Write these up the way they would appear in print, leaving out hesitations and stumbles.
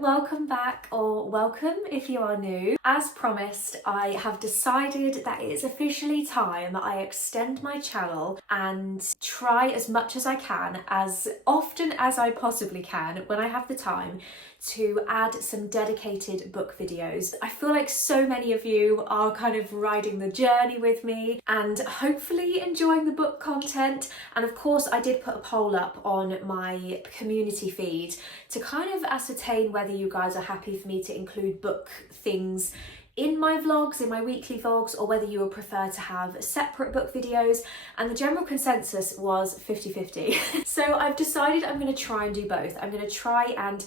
welcome back, or welcome if you are new. As promised, I have decided that it is officially time that I extend my channel and try as much as I can, as often as I possibly can when I have the time, to add some dedicated book videos. I feel like so many of you are kind of riding the journey with me and hopefully enjoying the book content. And of course I did put a poll up on my community feed to kind of ascertain whether you guys are happy for me to include book things in my vlogs, in my weekly vlogs, or whether you would prefer to have separate book videos, and the general consensus was 50-50. So I've decided I'm going to try and do both. I'm going to try and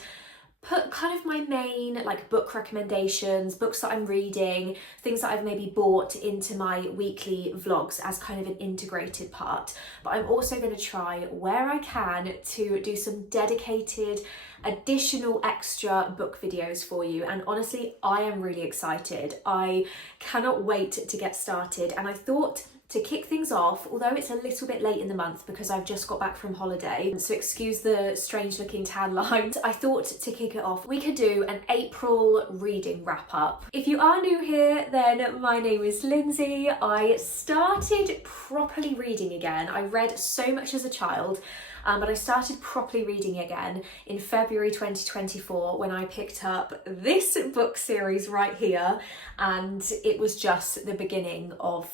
put kind of my main like book recommendations, books that I'm reading, things that I've maybe bought into my weekly vlogs as kind of an integrated part. But I'm also going to try where I can to do some dedicated additional extra book videos for you, and honestly I am really excited. I cannot wait to get started, and I thought to kick things off, although it's a little bit late in the month because I've just got back from holiday, so excuse the strange looking tan lines, I thought to kick it off we could do an April reading wrap up. If you are new here, then my name is Lyndsey. I started properly reading again. I read so much as a child, but I started properly reading again in February 2024 when I picked up this book series right here, and it was just the beginning of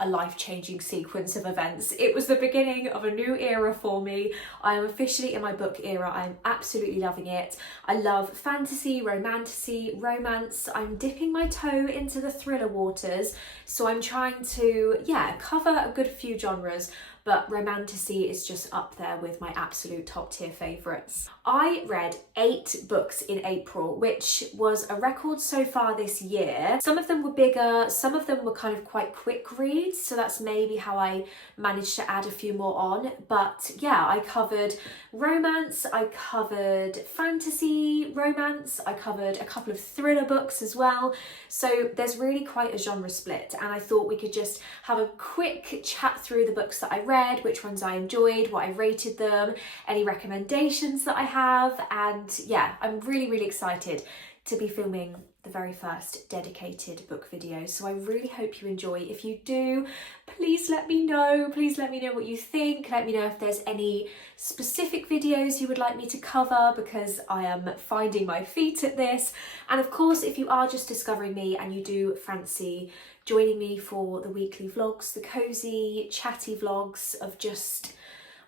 a life-changing sequence of events. It was the beginning of a new era for me. I am officially in my book era. I'm absolutely loving it. I love fantasy, romantasy, romance. I'm dipping my toe into the thriller waters, so I'm trying to, cover a good few genres, but romantasy is just up there with my absolute top tier favourites. I read 8 books in April, which was a record so far this year. Some of them were bigger, some of them were kind of quite quick reads, so that's maybe how I managed to add a few more on. But yeah, I covered romance, I covered fantasy, romance, I covered a couple of thriller books as well. So there's really quite a genre split, and I thought we could just have a quick chat through the books that I read, which ones I enjoyed, what I rated them, any recommendations that I have, and yeah, I'm really excited to be filming the very first dedicated book video, so I really hope you enjoy. If you do, please let me know. Please let me know what you think. Let me know if there's any specific videos you would like me to cover, because I am finding my feet at this. And of course, if you are just discovering me and you do fancy joining me for the weekly vlogs, the cozy, chatty vlogs of just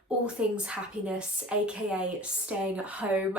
all things happiness, aka staying at home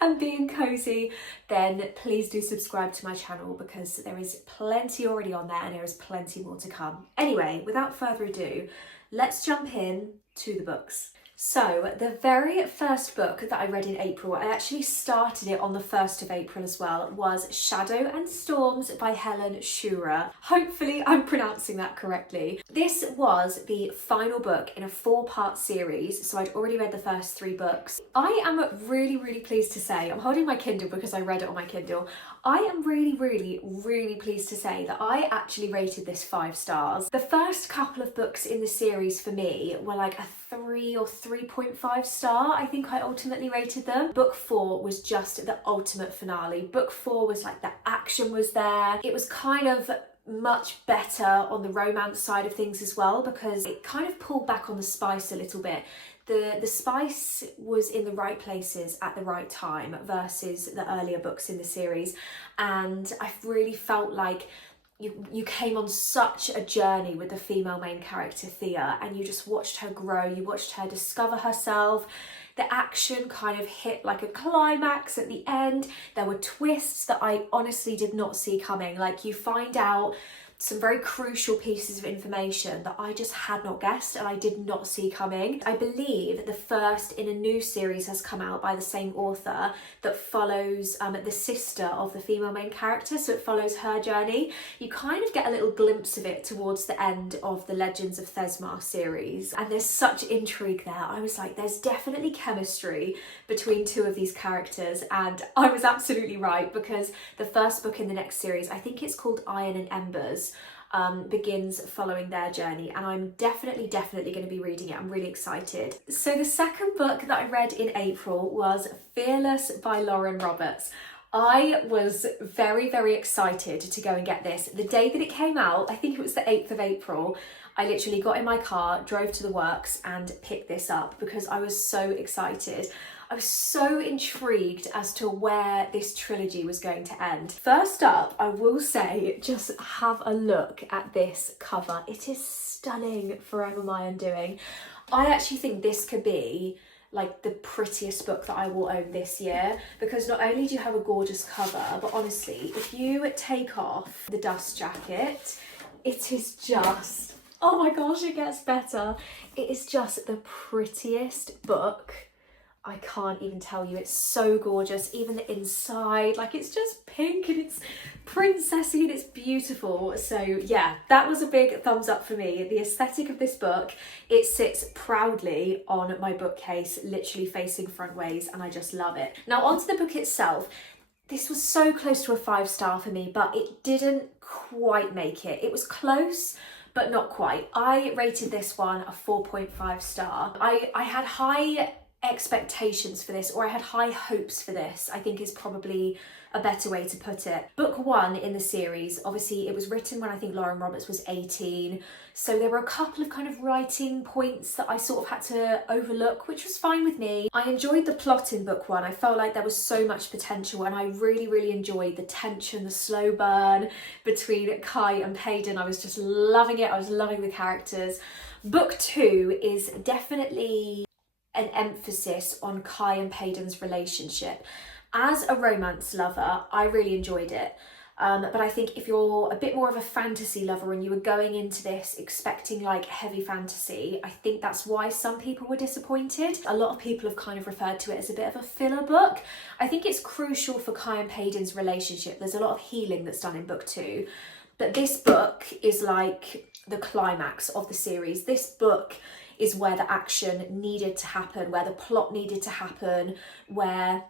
and being cozy, then please do subscribe to my channel, because there is plenty already on there and there is plenty more to come. Anyway, without further ado, let's jump in to the books. So the very first book that I read in April, I actually started it on the 1st of April as well, was Shadow and Storms by Helen Scheuerer. Hopefully I'm pronouncing that correctly. This was the final book in a 4-part series, so I'd already read the first 3 books. I am really pleased to say, I'm holding my Kindle because I read it on my Kindle, I am really pleased to say that I actually rated this 5 stars. The first couple of books in the series for me were like a 3 or 3.5 star, I think I ultimately rated them. Book 4 was just the ultimate finale. Book 4 was like, the action was there. It was kind of much better on the romance side of things as well, because it kind of pulled back on the spice a little bit. The spice was in the right places at the right time versus the earlier books in the series, and I really felt like you came on such a journey with the female main character Thea, and you just watched her grow, you watched her discover herself. The action kind of hit like a climax at the end. There were twists that I honestly did not see coming. Like, you find out some very crucial pieces of information that I just had not guessed and I did not see coming. I believe the first in a new series has come out by the same author that follows the sister of the female main character, so it follows her journey. You kind of get a little glimpse of it towards the end of the Legends of Thezmarr series, and there's such intrigue there. I was like, there's definitely chemistry between 2 of these characters, and I was absolutely right, because the first book in the next series, I think it's called Iron and Embers, begins following their journey, and I'm definitely going to be reading it. I'm really excited. So the second book that I read in April was Fearless by Lauren Roberts. I was very excited to go and get this. The day that it came out, I think it was the 8th of April, I literally got in my car, drove to the works and picked this up because I was so excited. I was so intrigued as to where this trilogy was going to end. First up, I will say, just have a look at this cover. It is stunning, Forever My Undoing. I actually think this could be like the prettiest book that I will own this year, because not only do you have a gorgeous cover, but honestly, if you take off the dust jacket, it is just, oh my gosh, it gets better. It is just the prettiest book. I can't even tell you, it's so gorgeous. Even the inside, like it's just pink and it's princessy and it's beautiful. So yeah, that was a big thumbs up for me. The aesthetic of this book, it sits proudly on my bookcase, literally facing front ways, and I just love it. Now onto the book itself. This was so close to a 5-star for me, but it didn't quite make it. It was close, but not quite. I rated this one a 4.5 star. I had high expectations for this, or I had high hopes for this, I think is probably a better way to put it. Book 1 in the series, obviously it was written when I think Lauren Roberts was 18, so there were a couple of kind of writing points that I sort of had to overlook, which was fine with me. I enjoyed the plot in book 1. I felt like there was so much potential, and I really enjoyed the tension, the slow burn between Kai and Peyton. I was just loving it. I was loving the characters. Book 2 is definitely an emphasis on Kai and Peyton's relationship. As a romance lover, I really enjoyed it. But I think if you're a bit more of a fantasy lover and you were going into this expecting like heavy fantasy, I think that's why some people were disappointed. A lot of people have kind of referred to it as a bit of a filler book. I think it's crucial for Kai and Peyton's relationship. There's a lot of healing that's done in book 2. But this book is like the climax of the series. This book is where the action needed to happen, where the plot needed to happen, where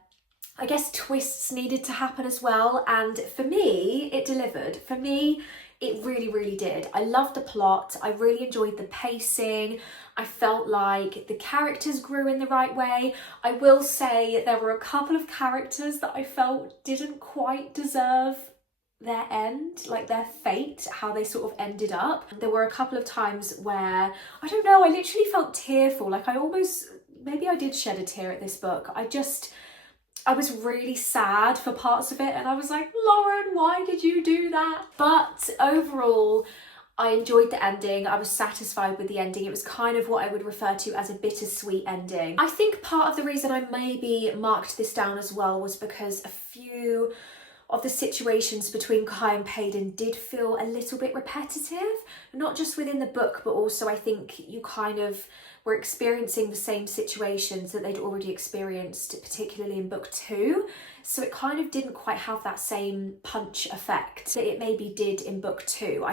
I guess twists needed to happen as well. And for me, it delivered. For me, it really did. I loved the plot. I really enjoyed the pacing. I felt like the characters grew in the right way. I will say there were a couple of characters that I felt didn't quite deserve their end, like their fate, how they sort of ended up. There were a couple of times where, I don't know, I literally felt tearful. Like I almost, maybe I did shed a tear at this book. I was really sad for parts of it, and I was like, Lauren, why did you do that? But overall, I enjoyed the ending. I was satisfied with the ending. It was kind of what I would refer to as a bittersweet ending. I think part of the reason I maybe marked this down as well was because a few of the situations between Kai and Peyton did feel a little bit repetitive, not just within the book, but also I think you kind of were experiencing the same situations that they'd already experienced, particularly in book 2. So it kind of didn't quite have that same punch effect that it maybe did in book 2.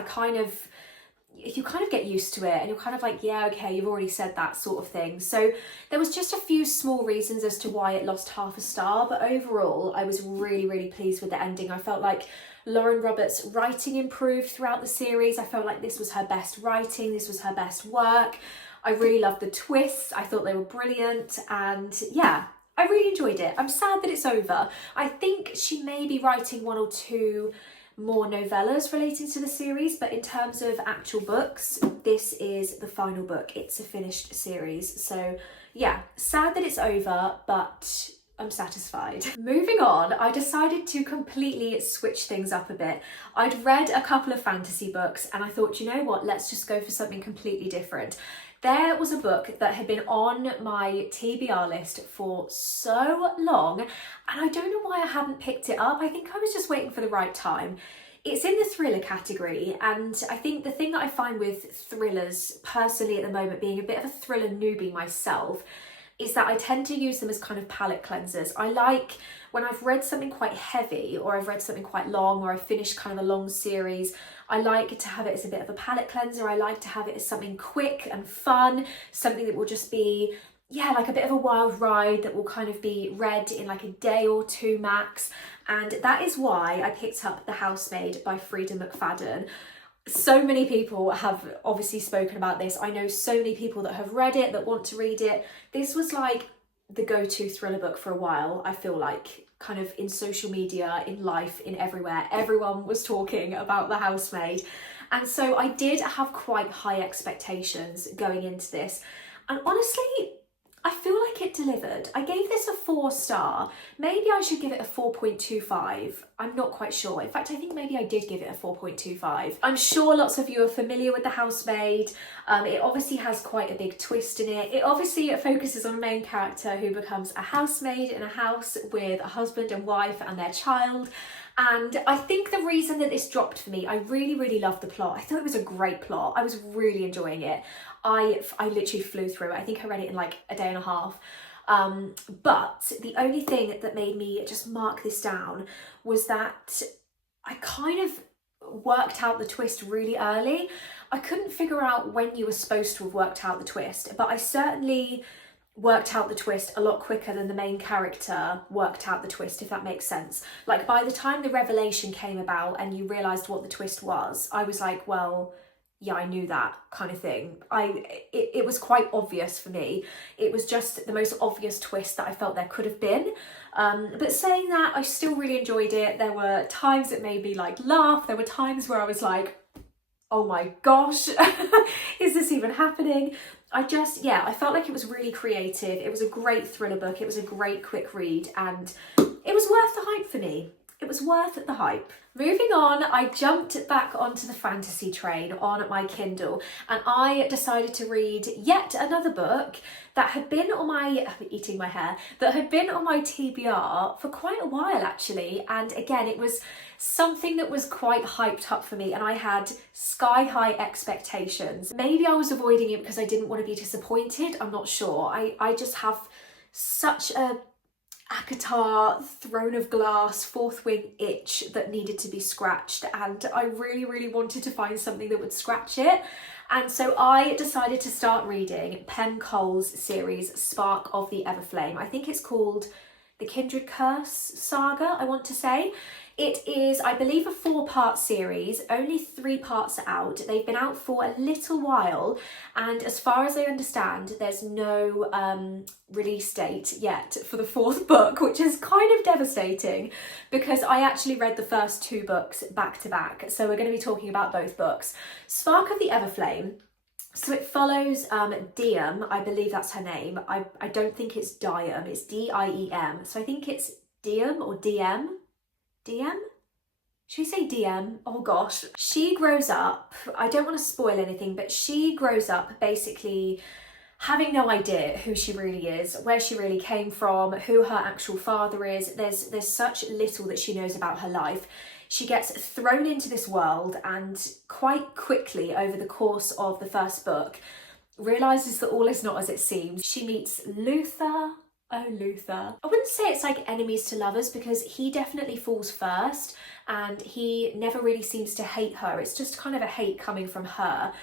You kind of get used to it and you're kind of like, yeah, okay, you've already said that sort of thing. So there was just a few small reasons as to why it lost half a star, but overall I was really pleased with the ending. I felt like Lauren Roberts' writing improved throughout the series. I felt like this was her best writing, this was her best work. I really loved the twists. I thought they were brilliant, and yeah, I really enjoyed it. I'm sad that it's over. I think she may be writing 1 or 2 more novellas relating to the series, but in terms of actual books, this is the final book. It's a finished series. So yeah, sad that it's over, but I'm satisfied. Moving on, I decided to completely switch things up a bit. I'd read a couple of fantasy books and I thought, you know what, let's just go for something completely different. There was a book that had been on my TBR list for so long, and I don't know why I hadn't picked it up. I think I was just waiting for the right time. It's in the thriller category, and I think the thing that I find with thrillers, personally at the moment, being a bit of a thriller newbie myself, is that I tend to use them as kind of palate cleansers. I like when I've read something quite heavy, or I've read something quite long, or I've finished kind of a long series, I like to have it as a bit of a palate cleanser. I like to have it as something quick and fun, something that will just be, yeah, like a bit of a wild ride that will kind of be read in like a day or 2 max. And that is why I picked up The Housemaid by Freida Mcfadden. So many people have obviously spoken about this. I know so many people that have read it, that want to read it. This was like the go-to thriller book for a while, I feel like, kind of in social media, in life, in everywhere. Everyone was talking about The Housemaid. And so I did have quite high expectations going into this. And honestly, I feel like it delivered. I gave this a 4-star. Maybe I should give it a 4.25. I'm not quite sure. In fact, I think maybe I did give it a 4.25. I'm sure lots of you are familiar with The Housemaid. It obviously has quite a big twist in it. It focuses on a main character who becomes a housemaid in a house with a husband and wife and their child. And I think the reason that this dropped for me, I really, really loved the plot. I thought it was a great plot. I was really enjoying it. I literally flew through it. I think I read it in like a day and a half. But the only thing that made me just mark this down was that I kind of worked out the twist really early. I couldn't figure out when you were supposed to have worked out the twist, but I certainly worked out the twist a lot quicker than the main character worked out the twist, if that makes sense. Like, by the time the revelation came about and you realised what the twist was, I was like, well, yeah, I knew that, kind of thing. It was quite obvious for me. It was just the most obvious twist that I felt there could have been. But saying that, I still really enjoyed it. There were times it made me like laugh. There were times where I was like, oh my gosh, is this even happening? I felt like it was really creative. It was a great thriller book. It was a great quick read, and it was worth the hype for me. It was worth the hype. Moving on, I jumped back onto the fantasy train on my Kindle, and I decided to read yet another book that had been on my, I'm eating my hair, that had been on my TBR for quite a while actually. And again, it was something that was quite hyped up for me, and I had sky high expectations. Maybe I was avoiding it because I didn't want to be disappointed. I'm not sure. I just have such a ACOTAR Throne of Glass fourth wing itch that needed to be scratched, and I really, really wanted to find something that would scratch it. And so I decided to start reading Penn series Spark of the Everflame. I think it's called the Kindred Curse Saga, I want to say. It is, I believe, a 4-part series. Only 3 parts are out. They've been out for a little while, and as far as I understand, there's no release date yet for the 4th book, which is kind of devastating because I actually read the first 2 books back to back. So we're going to be talking about both books. Spark of the Everflame. So it follows Diem, I believe that's her name. I don't think it's Diem, it's D-I-E-M. So I think it's Diem or DM. DM? Should we say DM? Oh gosh. She grows up, I don't want to spoil anything, but she grows up basically having no idea who she really is, where she really came from, who her actual father is. There's such little that she knows about her life. She gets thrown into this world and quite quickly over the course of the first book realises that all is not as it seems. She meets Luther. Oh, Luther. I wouldn't say it's like enemies to lovers because he definitely falls first and he never really seems to hate her. It's just kind of a hate coming from her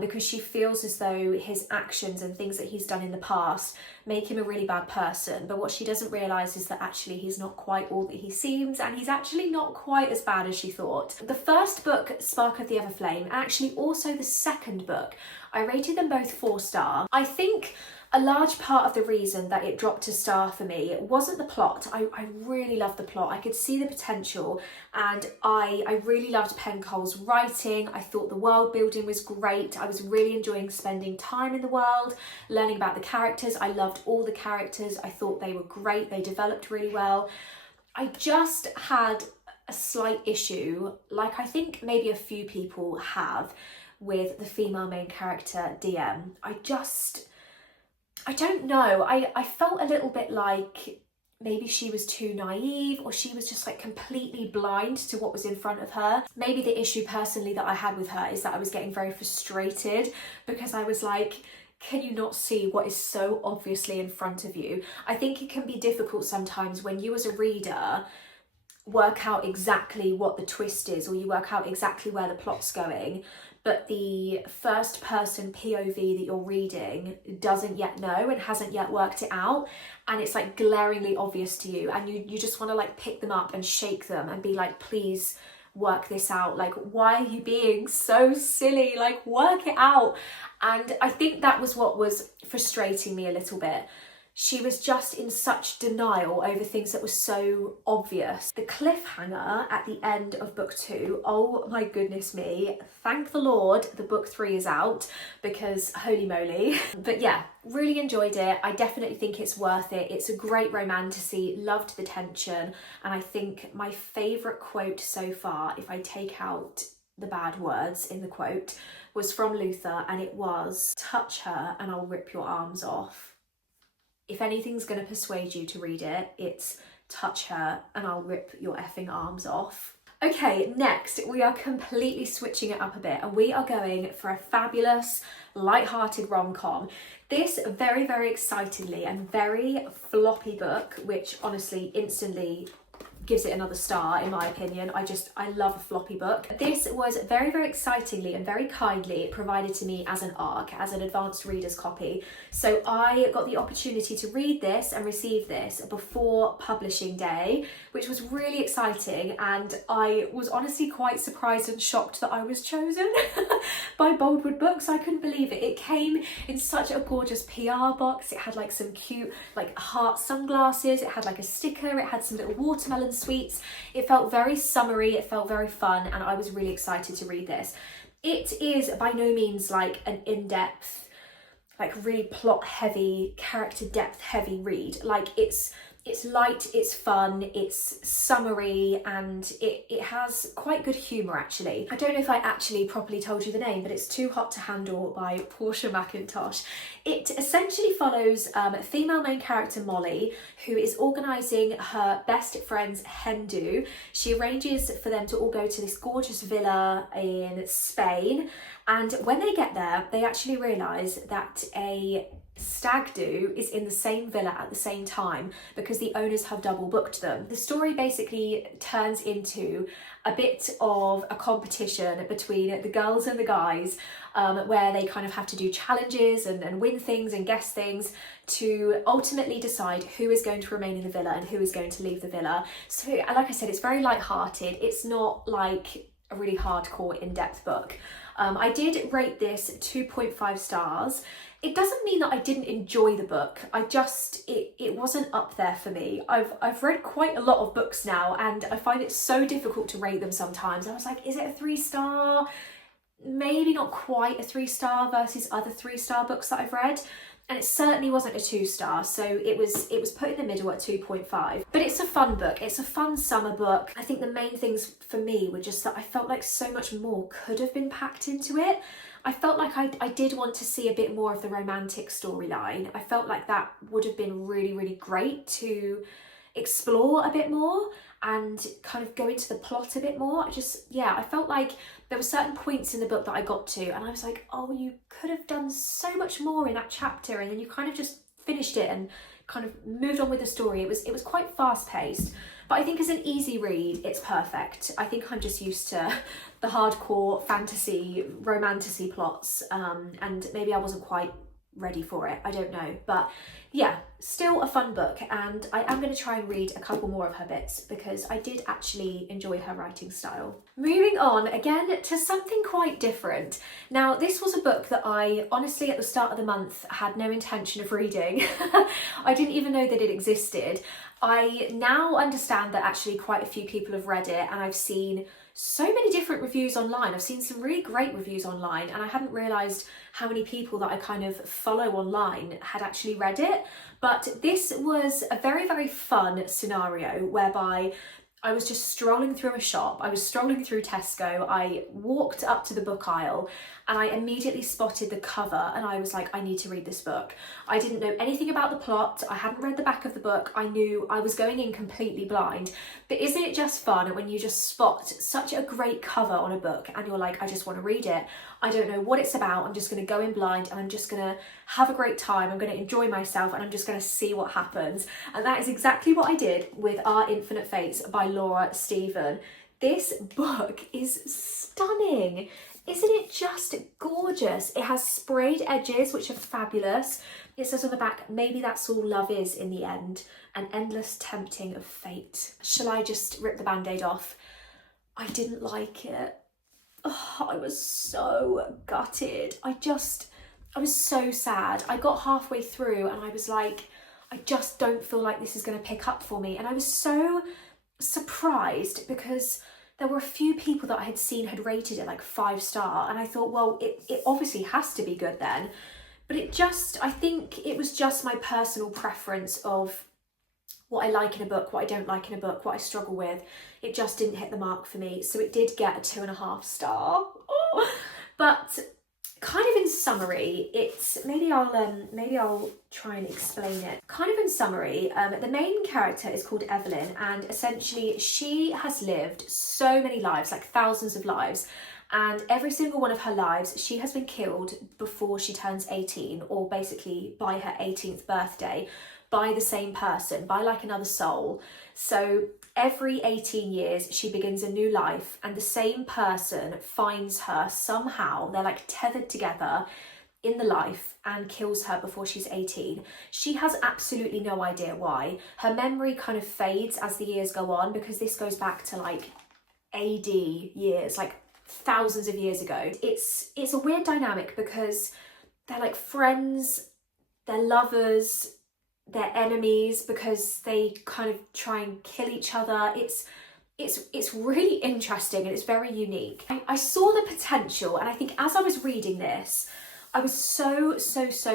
because she feels as though his actions and things that he's done in the past make him a really bad person. But what she doesn't realise is that actually he's not quite all that he seems, and he's actually not quite as bad as she thought. The first book, Spark of the Everflame, and actually also the second book, I rated them both 4-star. I think a large part of the reason that it dropped to star for me wasn't the plot. I really loved the plot. I could see the potential, and I really loved Pencole's writing. I thought the world building was great. I was really enjoying spending time in the world, learning about the characters. I loved all the characters. I thought they were great. They developed really well. I just had a slight issue, like I think maybe a few people have, with the female main character, DM. I don't know, I felt a little bit like maybe she was too naive, or she was just like completely blind to what was in front of her. Maybe the issue personally that I had with her is that I was getting very frustrated because I was like, can you not see what is so obviously in front of you? I think it can be difficult sometimes when you as a reader work out exactly what the twist is, or you work out exactly where the plot's going, but the first person POV that you're reading doesn't yet know and hasn't yet worked it out, and it's like glaringly obvious to you, and you just want to like pick them up and shake them and be like, please work this out. Like, why are you being so silly? Like, work it out. And I think that was what was frustrating me a little bit. She was just in such denial over things that were so obvious. The cliffhanger at the end of book 2, oh my goodness me, thank the Lord the book 3 is out, because holy moly. But yeah, really enjoyed it. I definitely think it's worth it. It's a great romantasy, loved the tension, and I think my favourite quote so far, if I take out the bad words in the quote, was from Luther, and it was, "Touch her and I'll rip your arms off." If anything's going to persuade you to read it, it's touch her and I'll rip your effing arms off. Okay, next we are completely switching it up a bit, and we are going for a fabulous, light-hearted rom-com. This very, very excitingly and very floppy book, which honestly instantly gives it another star in my opinion. I love a floppy book. This was very, very excitingly and very kindly provided to me as an ARC, as an advanced reader's copy. So I got the opportunity to read this and receive this before publishing day, which was really exciting, and I was honestly quite surprised and shocked that I was chosen by Boldwood Books. I couldn't believe it. It came in such a gorgeous PR box. It had like some cute like heart sunglasses, it had like a sticker, it had some little watermelon sweets. It felt very summery, it felt very fun, and I was really excited to read this. It is by no means like an in-depth, like really plot heavy, character depth heavy read. Like it's light, it's fun, it's summery, and it has quite good humour actually. I don't know if I actually properly told you the name, but it's Too Hot to Handle by Portia MacIntosh. It essentially follows female main character Molly, who is organising her best friend's hen do. She arranges for them to all go to this gorgeous villa in Spain, and when they get there, they actually realise that a stag do is in the same villa at the same time because the owners have double booked them. The story basically turns into a bit of a competition between the girls and the guys, where they kind of have to do challenges and win things and guess things to ultimately decide who is going to remain in the villa and who is going to leave the villa. So like I said, it's very light-hearted. It's not like a really hardcore in-depth book. I did rate this 2.5 stars. It doesn't mean that I didn't enjoy the book. It wasn't up there for me. I've read quite a lot of books now, and I find it so difficult to rate them sometimes. I was like, is it a 3-star? Maybe not quite a 3-star versus other 3-star books that I've read. And it certainly wasn't a 2-star, so it was put in the middle at 2.5. But it's a fun book. It's a fun summer book. I think the main things for me were just that I felt like so much more could have been packed into it. I felt like I did want to see a bit more of the romantic storyline. I felt like that would have been really, really great to explore a bit more and kind of go into the plot a bit more. I felt like there were certain points in the book that I got to and I was like, oh, you could have done so much more in that chapter, and then you kind of just finished it and kind of moved on with the story. It was quite fast paced, but I think as an easy read, it's perfect. I think I'm just used to the hardcore fantasy, romantasy plots, and maybe I wasn't quite ready for it. I don't know, but yeah, still a fun book, and I am going to try and read a couple more of her bits because I did actually enjoy her writing style. Moving on again to something quite different. Now, this was a book that I honestly at the start of the month had no intention of reading. I didn't even know that it existed. I now understand that actually quite a few people have read it, and I've seen so many different reviews online. I've seen some really great reviews online, and I hadn't realised how many people that I kind of follow online had actually read it. But this was a very, very fun scenario whereby I was just strolling through a shop. I was strolling through Tesco. I walked up to the book aisle and I immediately spotted the cover and I was like, I need to read this book. I didn't know anything about the plot. I hadn't read the back of the book. I knew I was going in completely blind. But isn't it just fun when you just spot such a great cover on a book and you're like, I just want to read it. I don't know what it's about. I'm just going to go in blind and I'm just going to have a great time. I'm going to enjoy myself and I'm just going to see what happens. And that is exactly what I did with Our Infinite Fates by Laura Stephen. This book is stunning. Isn't it just gorgeous? It has sprayed edges, which are fabulous. It says on the back, maybe that's all love is in the end, an endless tempting of fate. Shall I just rip the band-aid off? I didn't like it. Oh, I was so gutted. I was so sad. I got halfway through and I was like, I just don't feel like this is going to pick up for me. And I was so surprised because there were a few people that I had seen had rated it like 5-star, and I thought, well, it obviously has to be good then. But I think it was just my personal preference of what I like in a book, what I don't like in a book, what I struggle with. It just didn't hit the mark for me. So it did get a 2.5-star. Oh. But kind of in summary, maybe I'll try and explain it. Kind of in summary, the main character is called Evelyn, and essentially she has lived so many lives, like thousands of lives, and every single one of her lives she has been killed before she turns 18, or basically by her 18th birthday, by the same person, by like another soul. So every 18 years she begins a new life, and the same person finds her somehow. They're like tethered together in the life and kills her before she's 18. She has absolutely no idea why. Her memory kind of fades as the years go on, because this goes back to like AD years, like thousands of years ago. It's a weird dynamic because they're like friends, they're lovers, they're enemies, because they kind of try and kill each other. It's really interesting and it's very unique. I saw the potential, and I think as I was reading this, I was so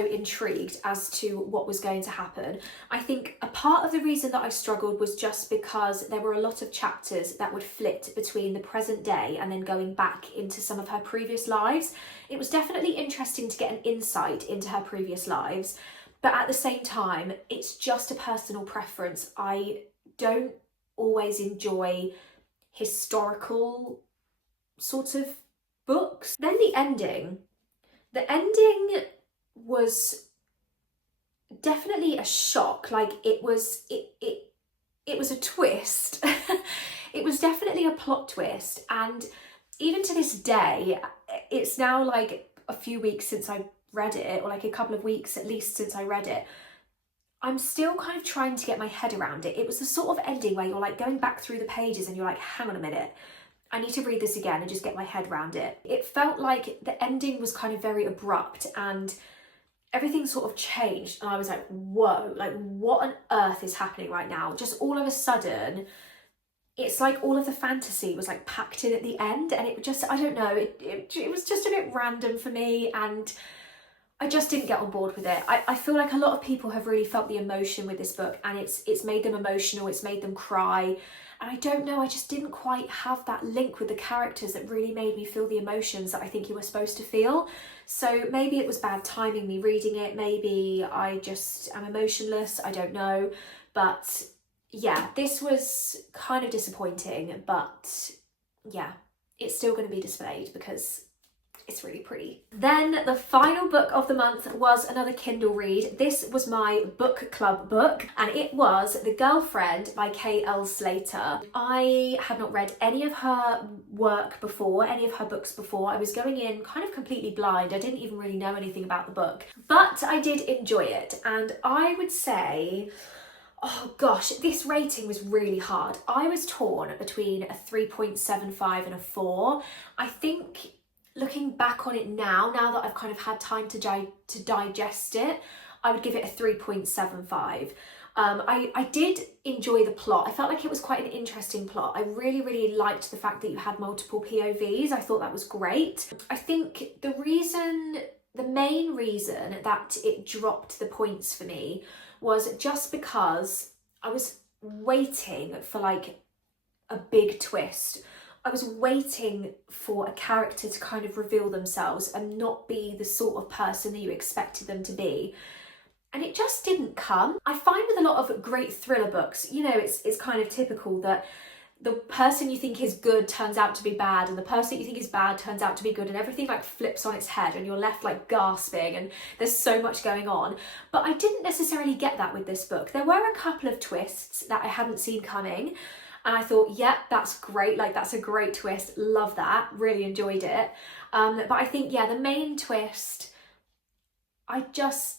intrigued as to what was going to happen. I think a part of the reason that I struggled was just because there were a lot of chapters that would flit between the present day and then going back into some of her previous lives. It was definitely interesting to get an insight into her previous lives, but at the same time, it's just a personal preference. I don't always enjoy historical sort of books. Then the ending was definitely a shock. Like it was a twist. It was definitely a plot twist, and even to this day, it's now like a few weeks since I read it, or like a couple of weeks at least since I read it, I'm still kind of trying to get my head around it. It was the sort of ending where you're like going back through the pages and you're like, hang on a minute, I need to read this again and just get my head around it. It felt like the ending was kind of very abrupt and everything sort of changed, and I was like, whoa, like what on earth is happening right now? Just all of a sudden, it's like all of the fantasy was like packed in at the end, and it just, I don't know, it was just a bit random for me, and I just didn't get on board with it. I feel like a lot of people have really felt the emotion with this book, and it's made them emotional, it's made them cry, and I don't know, I just didn't quite have that link with the characters that really made me feel the emotions that I think you were supposed to feel. So maybe it was bad timing me reading it, maybe I just am emotionless, I don't know, but yeah, this was kind of disappointing, but yeah, it's still going to be displayed because it's really pretty. Then the final book of the month was another Kindle read. This was my book club book, and it was The Girlfriend by K.L. Slater. I have not read any of her work before, any of her books before. I was going in kind of completely blind. I didn't even really know anything about the book, but I did enjoy it, and I would say, oh gosh, this rating was really hard. I was torn between a 3.75 and a 4. I think looking back on it now that I've kind of had time to digest it, I would give it a 3.75. I did enjoy the plot. I felt like it was quite an interesting plot. I really liked the fact that you had multiple POVs. I thought that was great. I think the main reason that it dropped the points for me was just because I was waiting for like a big twist. I was waiting for a character to kind of reveal themselves and not be the sort of person that you expected them to be. And it just didn't come. I find with a lot of great thriller books, you know, it's kind of typical that the person you think is good turns out to be bad, and the person you think is bad turns out to be good, and everything like flips on its head and you're left like gasping and there's so much going on. But I didn't necessarily get that with this book. There were a couple of twists that I hadn't seen coming, and I thought, yeah, that's great, like that's a great twist, love that, really enjoyed it. But I think, yeah, the main twist, I just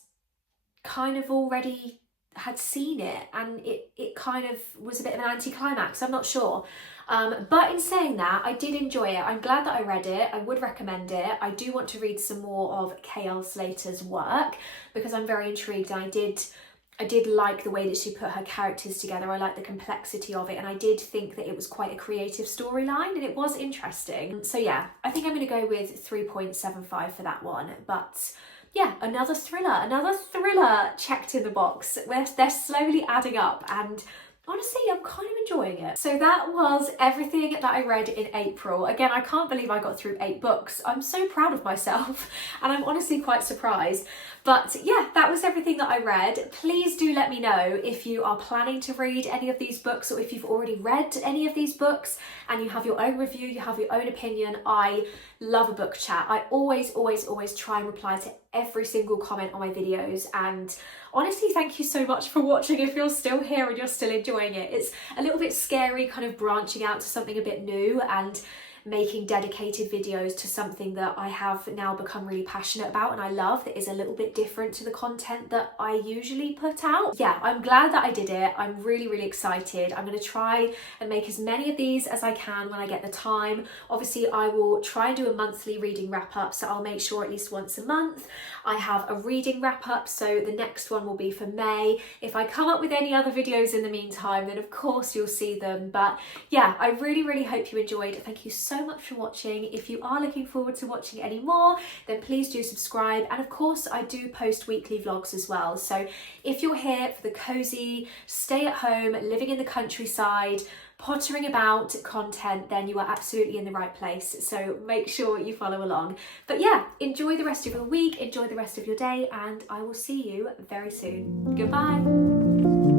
kind of already had seen it, and it kind of was a bit of an anticlimax. I'm not sure. But in saying that, I did enjoy it. I'm glad that I read it. I would recommend it. I do want to read some more of K.L. Slater's work because I'm very intrigued, and I did like the way that she put her characters together. I like the complexity of it, and I did think that it was quite a creative storyline, and it was interesting. So yeah, I think I'm going to go with 3.75 for that one. But yeah, another thriller checked in the box. They're slowly adding up, and honestly, I'm kind of enjoying it. So that was everything that I read in April. Again, I can't believe I got through 8 books. I'm so proud of myself, and I'm honestly quite surprised. But yeah, that was everything that I read. Please do let me know if you are planning to read any of these books, or if you've already read any of these books and you have your own review, you have your own opinion. I love a book chat. I always try and reply to every single comment on my videos, and honestly, thank you so much for watching if you're still here and you're still enjoying it. It's a little bit scary kind of branching out to something a bit new and making dedicated videos to something that I have now become really passionate about and I love, that is a little bit different to the content that I usually put out. Yeah, I'm glad that I did it. I'm really excited. I'm going to try and make as many of these as I can when I get the time. Obviously, I will try and do a monthly reading wrap up, so I'll make sure at least once a month I have a reading wrap up, so the next one will be for May. If I come up with any other videos in the meantime, then of course you'll see them. But yeah, I really hope you enjoyed. Thank you so much for watching. If you are looking forward to watching any more, then please do subscribe, and of course I do post weekly vlogs as well. So if you're here for the cozy, stay at home, living in the countryside, pottering about content, then you are absolutely in the right place. So make sure you follow along. But yeah, enjoy the rest of your week, enjoy the rest of your day, and I will see you very soon. Goodbye.